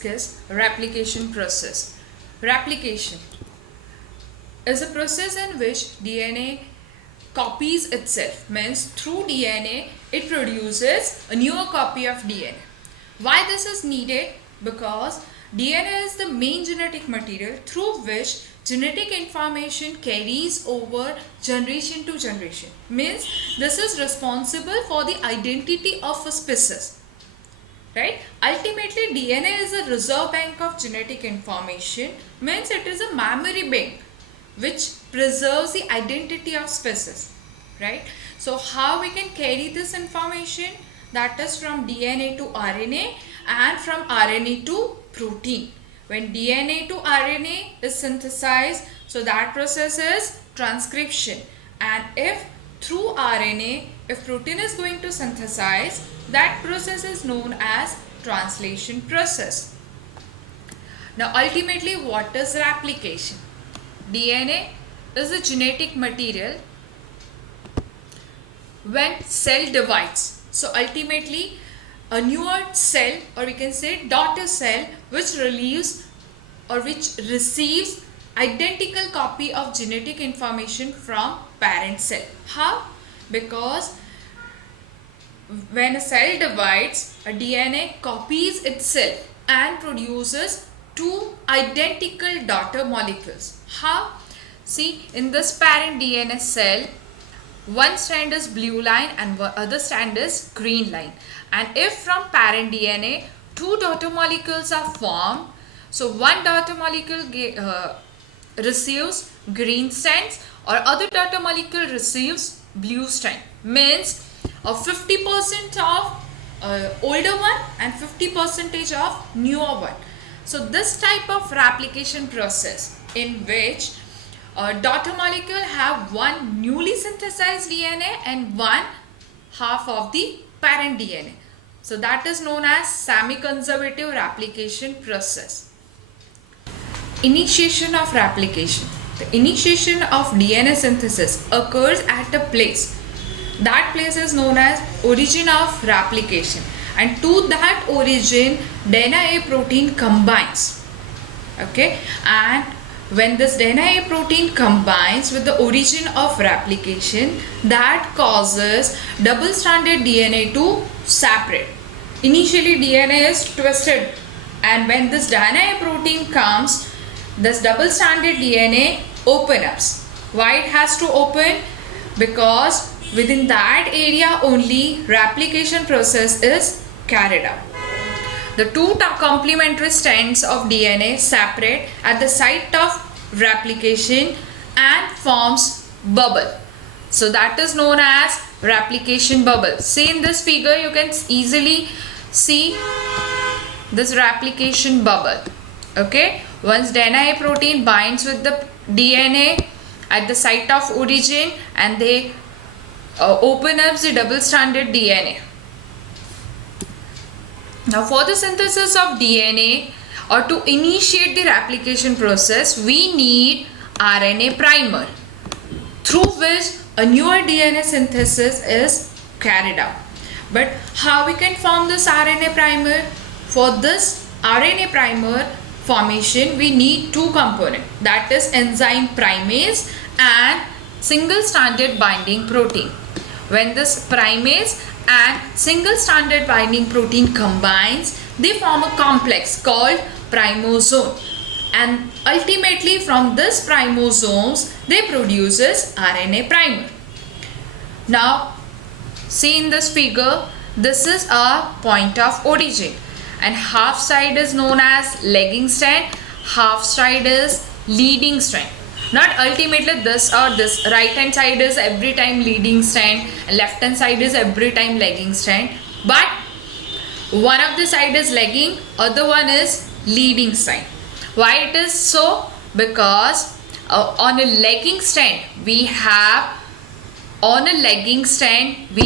discuss replication process. Replication is a process in which DNA copies itself, means through DNA it produces a newer copy of DNA. Why this is needed? Because DNA is the main genetic material through which genetic information carries over generation to generation. Means this is responsible for the identity of a species. Right? Ultimately, DNA is a reserve bank of genetic information, means it is a memory bank which preserves the identity of species. Right? So how we can carry this information? That is from DNA to RNA and from RNA to protein. When DNA to RNA is synthesized, so that process is transcription. And if through RNA, if protein is going to synthesize, that process is known as translation process. Now ultimately, what is replication? DNA is a genetic material when cell divides. So ultimately, a newer cell, or we can say daughter cell, which receives identical copy of genetic information from parent cell. How? Because when a cell divides, a DNA copies itself and produces two identical daughter molecules. How? See, in this parent DNA cell, one strand is blue line and other strand is green line. And if from parent DNA two daughter molecules are formed, so one daughter molecule receives green strands or other daughter molecule receives blue strand. Means 50% of older one and 50% of newer one. So this type of replication process in which daughter molecule have one newly synthesized DNA and one half of the parent DNA. So that is known as semi-conservative replication process. Initiation of replication. The initiation of DNA synthesis occurs at a place. That place is known as origin of replication, and to that origin DNA protein combines. Okay, and when this DNA protein combines with the origin of replication, that causes double-stranded DNA to separate. Initially DNA is twisted, and when this DNA protein comes, this double-stranded DNA opens. Why it has to open? Because within that area only replication process is carried out. The two complementary strands of DNA separate at the site of replication and forms bubble. So that is known as replication bubble. See in this figure, you can easily see this replication bubble. Okay, once DNA protein binds with the DNA at the site of origin and they open up the double-stranded DNA. Now for the synthesis of DNA or to initiate the replication process, we need RNA primer through which a newer DNA synthesis is carried out. But how we can form this RNA primer? For this RNA primer formation, we need two components, that is enzyme primase and single-stranded binding protein. When this primase and single-stranded binding protein combines, they form a complex called primosome, and ultimately from this primosomes they produces RNA primer. Now see in this figure, this is a point of origin, and half side is known as lagging strand, half side is leading strand. Not ultimately this or this, right hand side is every time leading strand, left hand side is every time lagging strand, but one of the side is lagging, other one is leading strand. Why it is so? Because on a lagging strand we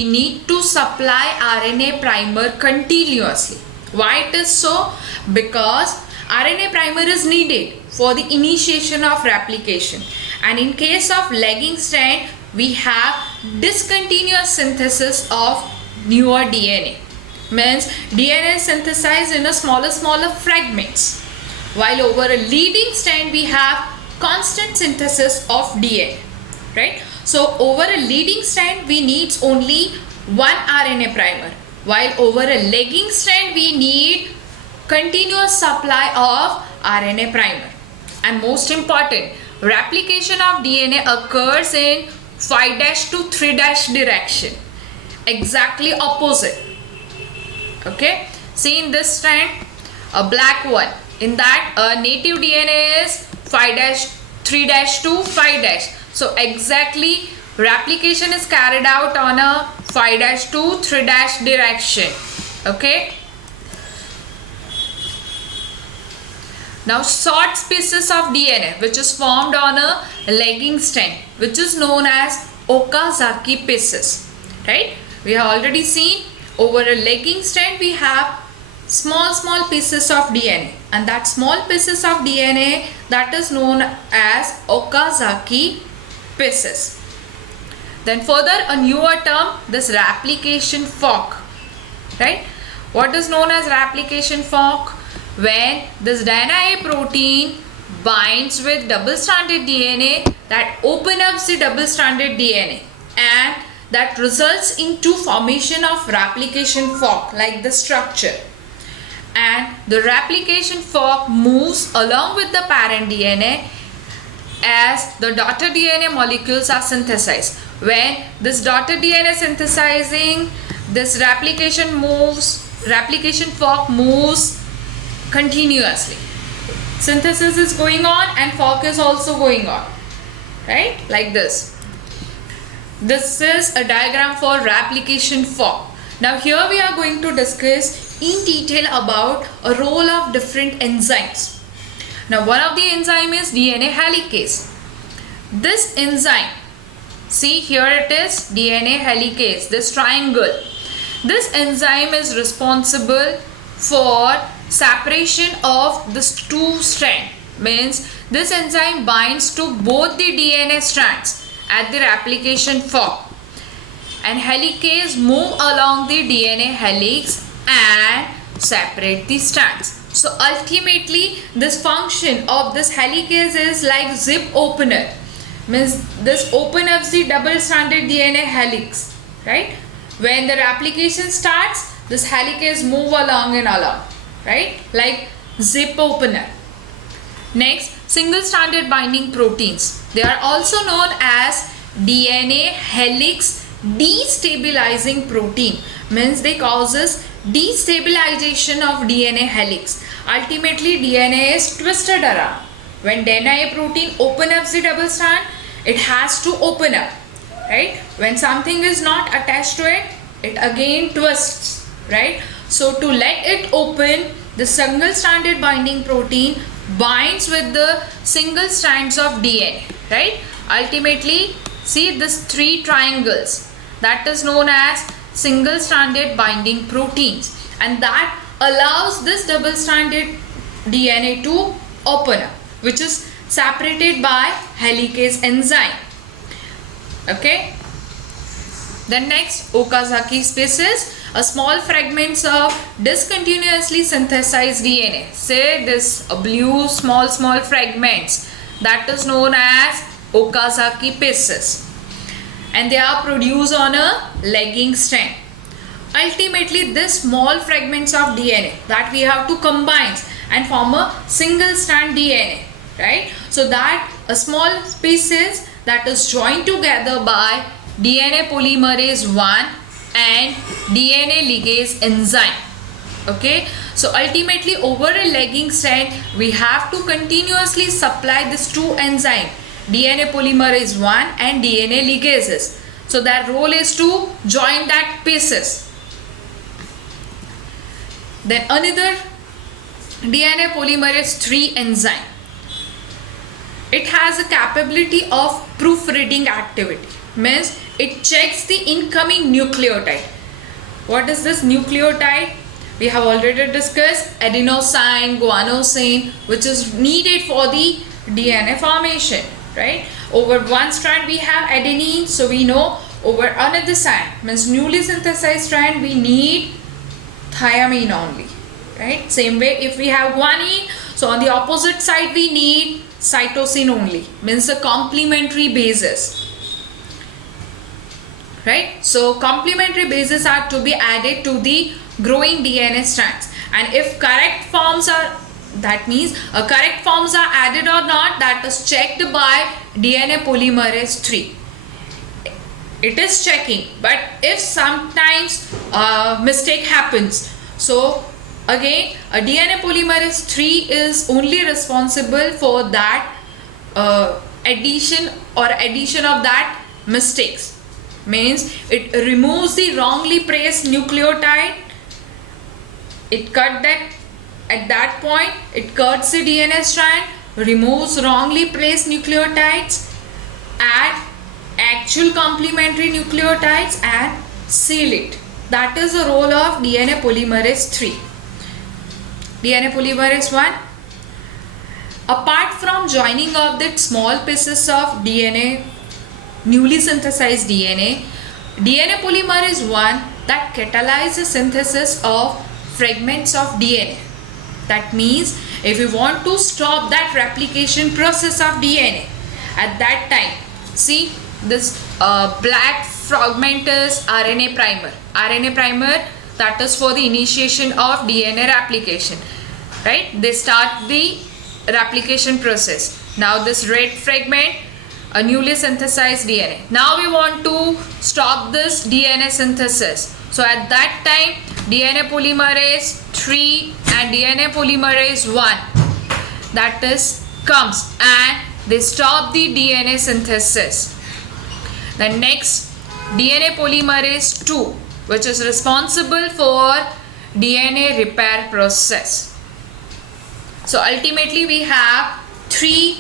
need to supply RNA primer continuously. Why it is so? Because RNA primer is needed for the initiation of replication, and in case of lagging strand we have discontinuous synthesis of newer DNA. means DNA is synthesized in a smaller fragments, while over a leading strand we have constant synthesis of DNA, right? So over a leading strand we need only one RNA primer, while over a lagging strand we need continuous supply of RNA primer. And most important, replication of DNA occurs in 5' to 3' direction, exactly opposite. Okay, see in this strand a black one, in that a native DNA is 5' 3' to 5'. So exactly replication is carried out on a 5' to 3' direction. Okay, now short species of DNA which is formed on a lagging strand, which is known as Okazaki pieces, right? We have already seen over a lagging strand we have small pieces of DNA, and that small pieces of DNA that is known as Okazaki pieces. Then further a newer term, this replication fork, right? What is known as replication fork? When this DNA protein binds with double-stranded DNA, that open up the double-stranded DNA, and that results into formation of replication fork like the structure. And the replication fork moves along with the parent DNA as the daughter DNA molecules are synthesized. When this daughter DNA synthesizing, this replication fork moves continuously. Synthesis is going on and fork is also going on, right? Like this. This is a diagram for replication fork. Now here we are going to discuss in detail about a role of different enzymes. Now one of the enzyme is DNA helicase. This enzyme, see here it is DNA helicase, this triangle. This enzyme is responsible for separation of this two strand, means this enzyme binds to both the DNA strands at the replication fork, and helicase move along the DNA helix and separate the strands. So ultimately this function of this helicase is like zip opener, means this open up the double stranded DNA helix, right? When the replication starts, this helicase move along and along, right, like zip opener. Next, single stranded binding proteins, they are also known as DNA helix destabilizing protein, means they causes destabilization of DNA helix. Ultimately DNA is twisted around. When DNA protein open up the double strand, it has to open up, right? When something is not attached to it, it again twists, right? So to let it open, the single stranded binding protein binds with the single strands of DNA, right? Ultimately, see this three triangles, that is known as single stranded binding proteins, and that allows this double stranded DNA to open up, which is separated by helicase enzyme. Okay. Then next, Okazaki species, a small fragments of discontinuously synthesized DNA. Say this blue small fragments, that is known as Okazaki pieces, and they are produced on a lagging strand. Ultimately this small fragments of DNA that we have to combine and form a single strand DNA, right? So that a small pieces that is joined together by DNA polymerase 1 and DNA ligase enzyme. Okay, so ultimately over a lagging strand we have to continuously supply these two enzymes, DNA polymerase 1 and DNA ligases. So their role is to join that pieces. Then another DNA polymerase 3 enzyme, it has a capability of proofreading activity, means it checks the incoming nucleotide. What is this nucleotide? We have already discussed adenosine, guanosine, which is needed for the DNA formation, right? Over one strand we have adenine, so we know over another strand, means newly synthesized strand, we need thiamine only, right? Same way, if we have guanine, so on the opposite side we need cytosine only, means the complementary bases, right? So complementary bases are to be added to the growing DNA strands, and if correct forms are, that means correct forms are added or not, that is checked by DNA polymerase 3. It is checking, but if sometimes mistake happens, so again a DNA polymerase 3 is only responsible for that addition of that mistakes, means it removes the wrongly placed nucleotide, it cut that at that point, it cuts the DNA strand, removes wrongly placed nucleotides, add actual complementary nucleotides and seal it. That is the role of DNA polymerase 3. DNA polymerase 1, apart from joining of the small pieces of DNA, newly synthesized DNA polymerase 1 that catalyzes the synthesis of fragments of DNA. That means if you want to stop that replication process of DNA, at that time, see this black fragment is RNA primer. RNA primer, that is for the initiation of DNA replication, right? They start the replication process. Now this red fragment, a newly synthesized DNA. Now we want to stop this DNA synthesis. So at that time, DNA polymerase 3 and DNA polymerase 1, that is comes and they stop the DNA synthesis. The next, DNA polymerase 2, which is responsible for DNA repair process. So ultimately we have 3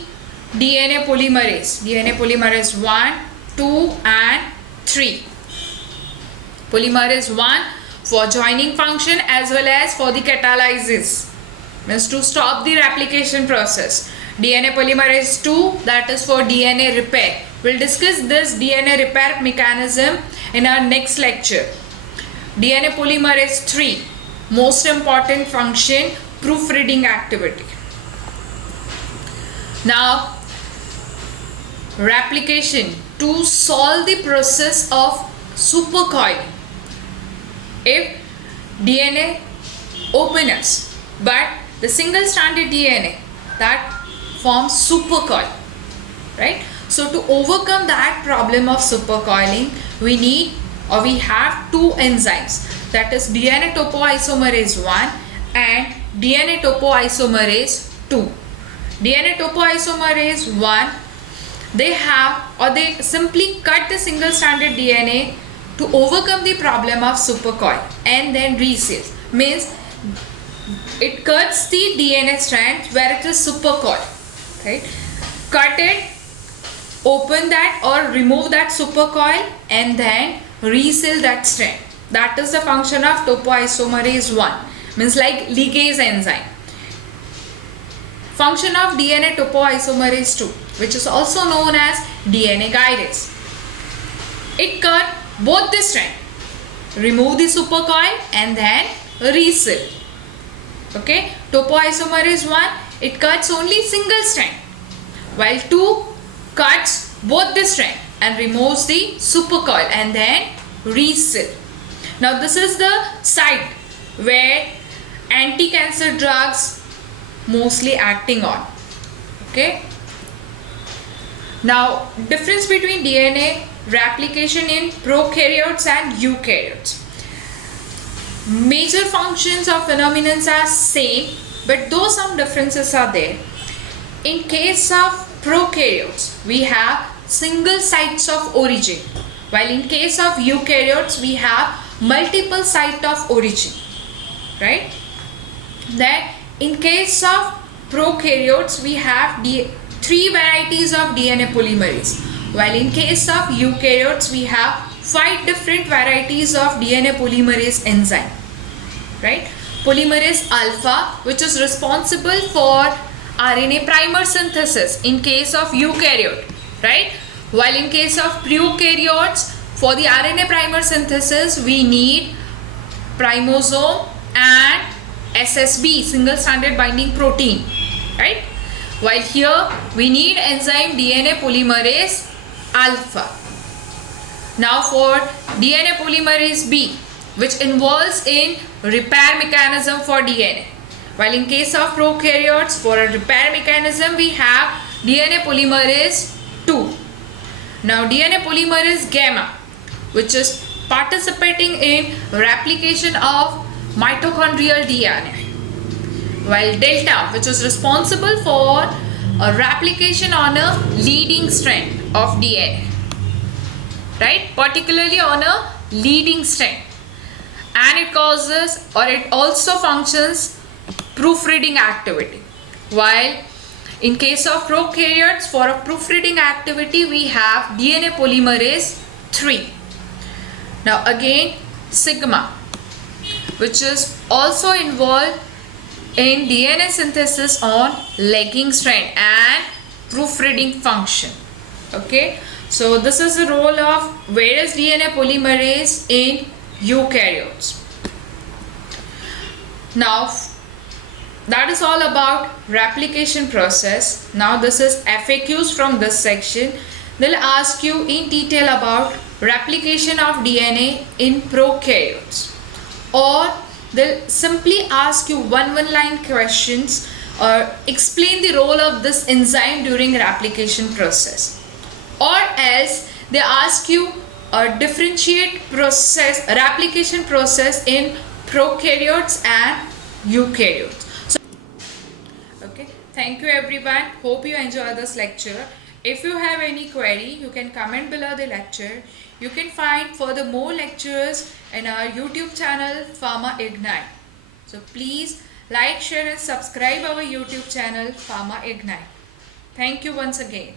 DNA polymerase 1, 2 and 3. Polymerase 1 for joining function as well as for the catalysis, means to stop the replication process. DNA polymerase 2, that is for DNA repair. We'll discuss this DNA repair mechanism in our next lecture. DNA polymerase 3, most important function, proofreading activity. Now, replication to solve the process of supercoiling. If DNA openness, but the single stranded DNA that forms supercoil, right? So to overcome that problem of supercoiling, we have 2 enzymes, that is DNA topoisomerase 1 and DNA topoisomerase 2. DNA topoisomerase 1, they simply cut the single stranded DNA to overcome the problem of supercoil and then reseals, means it cuts the DNA strand where it is supercoil, right? Cut it, open that or remove that supercoil and then reseal that strand. That is the function of topoisomerase 1, means like ligase enzyme. Function of DNA topoisomerase 2, which is also known as DNA guidase. It cut both the strand, remove the supercoil and then reseal. Okay, topoisomerase 1, it cuts only single strand, while 2 cuts both the strand and removes the supercoil and then reseal. Now this is the site where anti-cancer drugs mostly acting on. Okay, now difference between DNA replication in prokaryotes and eukaryotes. Major functions of phenomena are same, but though some differences are there. In case of prokaryotes, we have single sites of origin, while in case of eukaryotes, we have multiple sites of origin, right? Then in case of prokaryotes, we have 3 varieties of DNA polymerase, while in case of eukaryotes, we have 5 different varieties of DNA polymerase enzyme, right? Polymerase alpha, which is responsible for RNA primer synthesis in case of eukaryote, right? While in case of prokaryotes, for the RNA primer synthesis, we need primosome and SSB, single stranded binding protein, right? While here we need enzyme DNA polymerase alpha. Now for DNA polymerase B, which involves in repair mechanism for DNA. While in case of prokaryotes, for a repair mechanism we have DNA polymerase 2. Now DNA polymerase gamma, which is participating in replication of mitochondrial DNA. While delta, which is responsible for a replication on a leading strand of DNA, right? Particularly on a leading strand, and it causes or it also functions proofreading activity. While in case of prokaryotes, for a proofreading activity we have DNA polymerase 3. Now again sigma, which is also involved in DNA synthesis on lagging strand and proofreading function. Okay, so this is the role of various DNA polymerase in eukaryotes. Now that is all about replication process. Now this is FAQs from this section. They'll ask you in detail about replication of DNA in prokaryotes, or they'll simply ask you one line questions or explain the role of this enzyme during replication process, or else they ask you a differentiate process, replication process in prokaryotes and eukaryotes. So, okay, thank you everyone. Hope you enjoy this lecture. If you have any query, you can comment below the lecture. You can find further more lectures in our YouTube channel Pharma Ignite. So please like, share and subscribe our YouTube channel Pharma Ignite. Thank you once again.